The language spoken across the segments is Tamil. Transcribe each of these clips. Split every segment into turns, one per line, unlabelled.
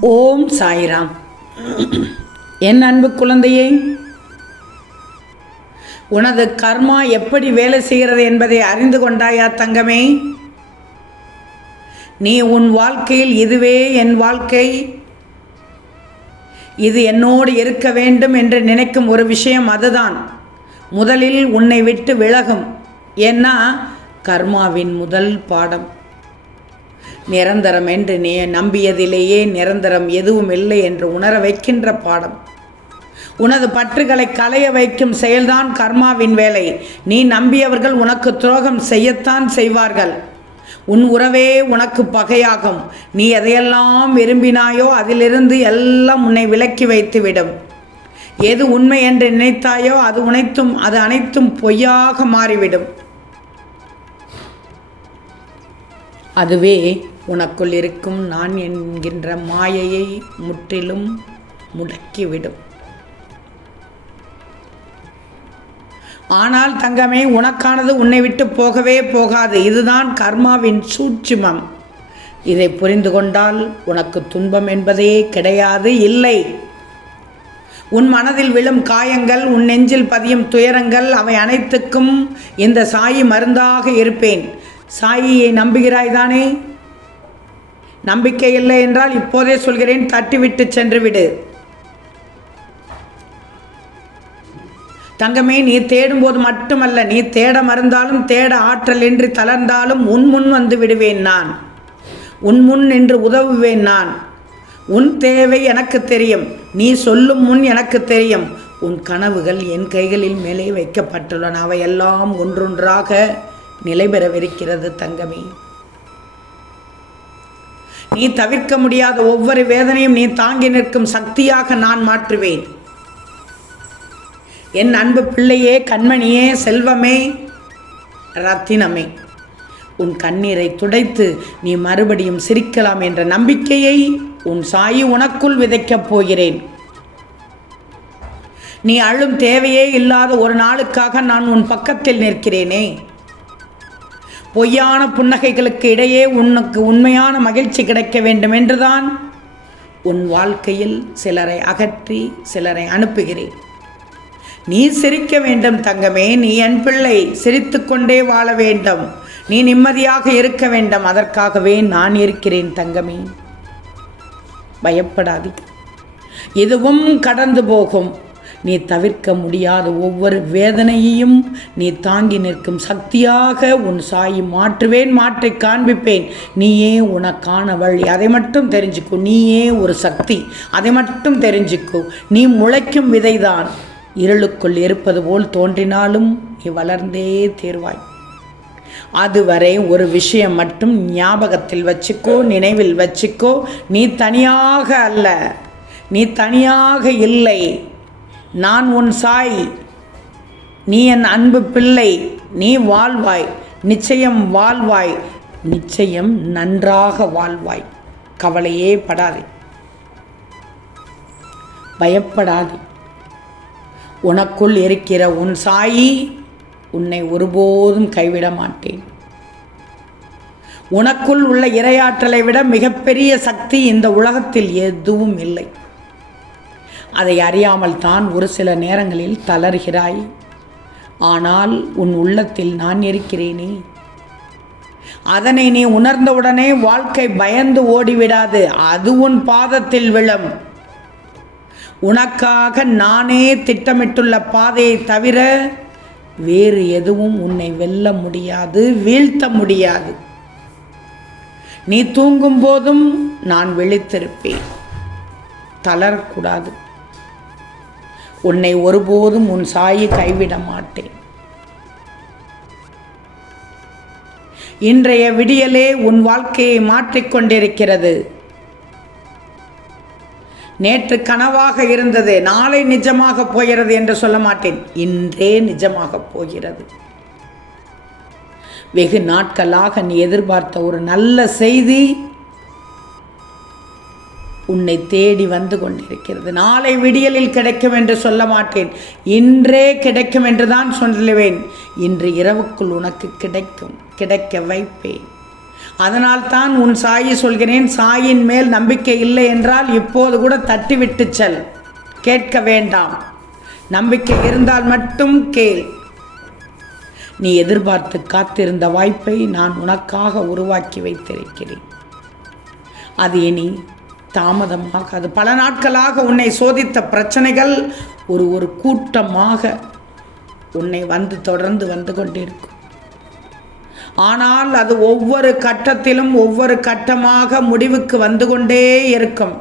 ஓம் சாய்ராம். என் அன்பு குழந்தையே உனது கர்மா எப்படி வேலை செய்கிறது என்பதை அறிந்து கொண்டாயா தங்கமே? நீ உன் வாழ்க்கையில் இதுவே என் வாழ்க்கை. இது என்னோடு இருக்க வேண்டும் என்று நினைக்கும் ஒரு விஷயம் அதுதான். முதலில் உன்னை விட்டு விலகும். ஏன்னா கர்மாவின் முதல் பாடம். நிரந்தரம் என்று நீ நம்பியதிலேயே நிரந்தரம் எதுவும் இல்லை என்று உணர வைக்கின்ற பாடம். உனது பற்றுகளை களைய வைக்கும் செயல்தான் கர்மாவின் வேலை. நீ நம்பியவர்கள் உனக்கு துரோகம் செய்யத்தான் செய்வார்கள். உன் உறவே உனக்கு பகையாகும். நீ எதையெல்லாம் விரும்பினாயோ அதிலிருந்து எல்லாம் உன்னை விலக்கி வைத்துவிடும். எது உண்மை என்று நினைத்தாயோ அது உனைத்தும் அது அனைத்தும் பொய்யாக மாறிவிடும். அதுவே உனக்குள் இருக்கும் நான் என்கின்ற மாயையை முற்றிலும் முடக்கிவிடும். ஆனால் தங்கமே உனக்கானது உன்னை விட்டு போகவே போகாது. இதுதான் கர்மாவின் சூட்சுமம். இதை புரிந்து கொண்டால் உனக்கு துன்பம் என்பதே கிடையாது இல்லை. உன் மனதில் விழும் காயங்கள் உன் நெஞ்சில் பதியும் துயரங்கள் அவை அனைத்துக்கும் இந்த சாயி மருந்தாக இருப்பேன். சாயியை நம்புகிறாய்தானே? நம்பிக்கை இல்லை என்றால் இப்போதே சொல்கிறேன் தட்டிவிட்டு சென்று விடு தங்கமே நீ தேடும்போது மட்டுமல்ல நீ தேட மறந்தாலும் தேட ஆற்றல் என்று தளர்ந்தாலும் உன் முன் வந்து விடுவேன் நான். உன் முன் நின்று உதவுவேன் நான். உன் தேவை எனக்கு தெரியும். நீ சொல்லும் முன் எனக்கு தெரியும். உன் கனவுகள் என் கைகளில் மேலே வைக்கப்பட்டுள்ளன. அவையெல்லாம் ஒன்றொன்றாக நிலை பெறவிருக்கிறது தங்கமே. நீ தவிர்க்க முடியாத ஒவ்வொரு வேதனையும் நீ தாங்கி நிற்கும் சக்தியாக நான் மாற்றுவேன். என் அன்பு பிள்ளையே கண்மணியே செல்வமே ரத்தினமே உன் கண்ணீரை துடைத்து நீ மறுபடியும் சிரிக்கலாம் என்ற நம்பிக்கையை உன் சாயி உனக்குள் விதைக்கப் போகிறேன். நீ அழும் தேவையே இல்லாத ஒரு நாளுக்காக நான் உன் பக்கத்தில் நிற்கிறேனே. பொய்யான புன்னகைகளுக்கு இடையே உனக்கு உண்மையான மகிழ்ச்சி கிடைக்க வேண்டும் என்றுதான் உன் வாழ்க்கையில் சிலரை அகற்றி சிலரை அனுப்புகிறேன். நீ சிரிக்க வேண்டும் தங்கமே நீ என் பிள்ளை சிரித்துக்கொண்டே வாழ வேண்டும். நீ நிம்மதியாக இருக்க வேண்டும் அதற்காகவே நான் இருக்கிறேன் தங்கமே. பயப்படாது. இதுவும் கடந்து போகும். நீ தவிர்க்க முடியாத ஒவ்வொரு வேதனையையும் நீ தாங்கி நிற்கும் சக்தியாக உன் சாயி மாற்றுவேன் மாற்றி காண்பிப்பேன். நீயே உனக்கான வழி அதை மட்டும் தெரிஞ்சுக்கோ. நீயே ஒரு சக்தி. அதை மட்டும் தெரிஞ்சுக்கோ. நீ முளைக்கும் விதைதான். இருளுக்குள் இருப்பது போல் தோன்றினாலும் நீ வளர்ந்தே தீர்வாய். அதுவரை ஒரு விஷயம் மட்டும் ஞாபகத்தில் வச்சுக்கோ நினைவில் வச்சுக்கோ. நீ தனியாக அல்ல. நீ தனியாக இல்லை. நான் உன் சாய். நீ என் அன்பு பிள்ளை. நீ வாழ்வாய். நிச்சயம் வாழ்வாய். நிச்சயம் நன்றாக வாழ்வாய். கவலையே படாதே. பயப்படாதே. உனக்குள் இருக்கிற உன் சாயி உன்னை ஒருபோதும் கைவிட மாட்டேன். உனக்குள் உள்ள இரையாற்றலை விட மிகப்பெரிய சக்தி இந்த உலகத்தில் எதுவும் இல்லை. அதை அறியாமல் தான் ஒரு சில நேரங்களில் தளர்கிறாய். ஆனால் உன் உள்ளத்தில் நான் இருக்கிறேனே. அதனை நீ உணர்ந்தவுடனே வாழ்க்கை பயந்து ஓடிவிடாது. அது உன் பாதத்தில் விழும். உனக்காக நானே திட்டமிட்டுள்ள பாதையை தவிர வேறு எதுவும் உன்னை வெல்ல முடியாது வீழ்த்த முடியாது. நீ தூங்கும் போதும் நான் விழித்திருப்பேன். தளரக்கூடாது. உன்னை ஒருபோதும் உன் சாயி கைவிட மாட்டேன். இன்றைய விடியலே உன் வாழ்க்கையை மாற்றிக்கொண்டிருக்கிறது நேற்று கனவாக இருந்தது நாளை நிஜமாக போகிறது என்று சொல்ல மாட்டேன். இன்றே நிஜமாக போகிறது. வெகு நாட்களாக நீ எதிர்பார்த்த ஒரு நல்ல செய்தி உன்னை தேடி வந்து கொண்டிருக்கிறது. நாளை விடியலில் கிடைக்கும் என்று சொல்ல மாட்டேன். இன்றே கிடைக்கும் என்று தான் சொல்லுவேன். இன்று இரவுக்குள் உனக்கு கிடைக்கும் கிடைக்க வைப்பேன். அதனால் தான் உன் சாயி சொல்கிறேன். சாயின் மேல் நம்பிக்கை இல்லை என்றால் இப்போது கூட தட்டிவிட்டு செல். கேட்க வேண்டாம். நம்பிக்கை இருந்தால் மட்டும் கேள். நீ எதிர்பார்த்து காத்திருந்த வாய்ப்பை நான் உனக்காக உருவாக்கி வைத்திருக்கிறேன். அது இனி தாமதமாக அது பல நாட்களாக உன்னை சோதித்த பிரச்சனைகள் ஒரு ஒரு கூட்டமாக உன்னை வந்து தொடர்ந்து வந்து கொண்டிருக்கும். ஆனால் அது ஒவ்வொரு கட்டத்திலும் ஒவ்வொரு கட்டமாக முடிவுக்கு வந்து கொண்டே இருக்கும்.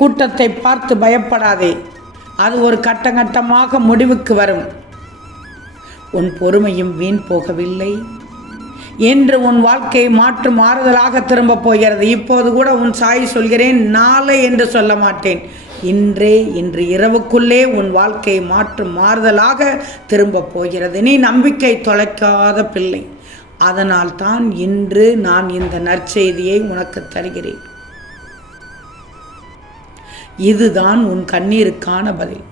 கூட்டத்தை பார்த்து பயப்படாதே. அது ஒரு கட்டங்கட்டமாக முடிவுக்கு வரும். உன் பொறுமையும் வீண் போகவில்லை. என்று உன் வாழ்க்கையை மாற்று மாறுதலாக திரும்ப போகிறது. இப்போது கூட உன் சாய் சொல்கிறேன் நாளை என்று சொல்ல மாட்டேன். இன்றே இன்று இரவுக்குள்ளே உன் வாழ்க்கை மாற்று மாறுதலாக திரும்ப போகிறது. நீ நம்பிக்கை தொலைக்காத பிள்ளை. அதனால் தான் இன்று நான் இந்த நற்செய்தியை உனக்கு தருகிறேன். இதுதான் உன் கண்ணீருக்கான பதில்.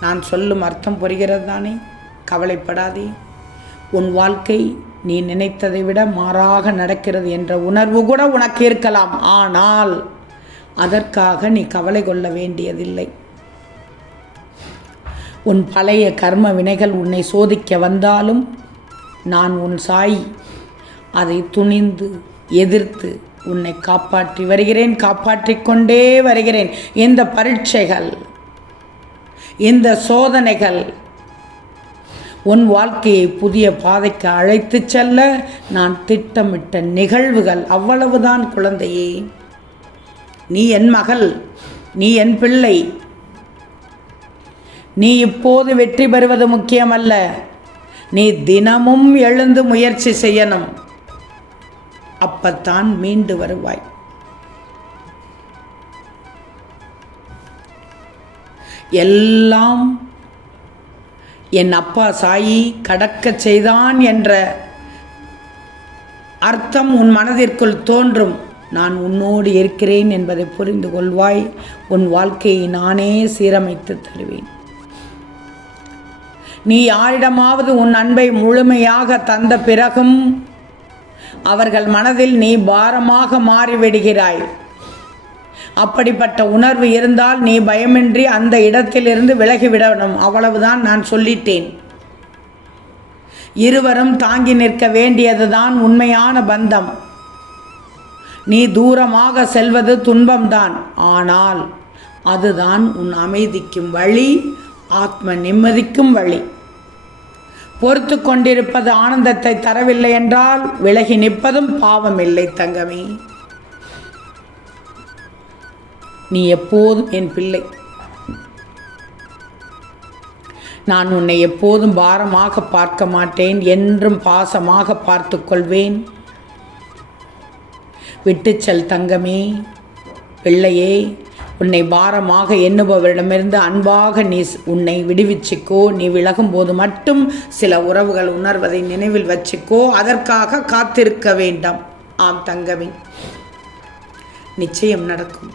நான் சொல்லும் அர்த்தம் புரிகிறது தானே கவலைப்படாதே. உன் வாழ்க்கை நீ நினைத்ததை விட மாறாக நடக்கிறது என்ற உணர்வு கூட உனக்கு இருக்கலாம் ஆனால் அதற்காக நீ கவலை கொள்ள வேண்டியதில்லை. உன் பழைய கர்ம வினைகள் உன்னை சோதிக்க வந்தாலும் நான் உன் சாய். அதை துணிந்து எதிர்த்து உன்னை காப்பாற்றி வருகிறேன் காப்பாற்றி கொண்டே வருகிறேன். இந்த பரீட்சைகள் இந்த சோதனைகள் உன் வாழ்க்கையை புதிய பாதைக்கு அழைத்துச் செல்ல நான் திட்டமிட்ட நிகழ்வுகள் அவ்வளவுதான் குழந்தையே. நீ என் மகள் நீ என் பிள்ளை. நீ இப்போது வெற்றி பெறுவது முக்கியமல்ல. நீ தினமும் எழுந்து முயற்சி செய்யணும். அப்பத்தான் மீண்டு வருவாய். எல்லாம் என் அப்பா சாயி கடக்கச் செய்தான் என்ற அர்த்தம் உன் மனதிற்குள் தோன்றும். நான் உன்னோடு இருக்கிறேன் என்பதை புரிந்து கொள்வாய். உன் வாழ்க்கையை நானே சீரமைத்து தருவேன். நீ யாரிடமாவது உன் அன்பை முழுமையாக தந்த பிறகும் அவர்கள் மனதில் நீ பாரமாக மாறிவிடுகிறாய். அப்படிப்பட்ட உணர்வு இருந்தால் நீ பயமின்றி அந்த இடத்திலிருந்து விலகிவிடணும். அவ்வளவுதான் நான் சொல்லிட்டேன். இருவரும் தாங்கி நிற்க வேண்டியதுதான் உண்மையான பந்தம். நீ தூரமாக செல்வது துன்பம்தான். ஆனால் அதுதான் உன் அமைதிக்கும் வழி ஆத்ம நிம்மதிக்கும் வழி. பொறுத்து கொண்டிருப்பது ஆனந்தத்தை தரவில்லை என்றால் விலகி நிற்பதும் பாவம் இல்லை தங்கமே. நீ எப்போதும் என் பிள்ளை. நான் உன்னை எப்போதும் பாரமாக பார்க்க மாட்டேன் என்றும் பாசமாக பார்த்து கொள்வேன். விட்டுச்சல் தங்கமே பிள்ளையே உன்னை பாரமாக எண்ணுபவரிடமிருந்து அன்பாக நீ உன்னை விடுவிச்சுக்கோ. நீ விலகும்போது மட்டும் சில உறவுகள் உணர்வதை நினைவில் வச்சுக்கோ. அதற்காக காத்திருக்க வேண்டாம். ஆம் தங்கமே நிச்சயம் நடக்கும்.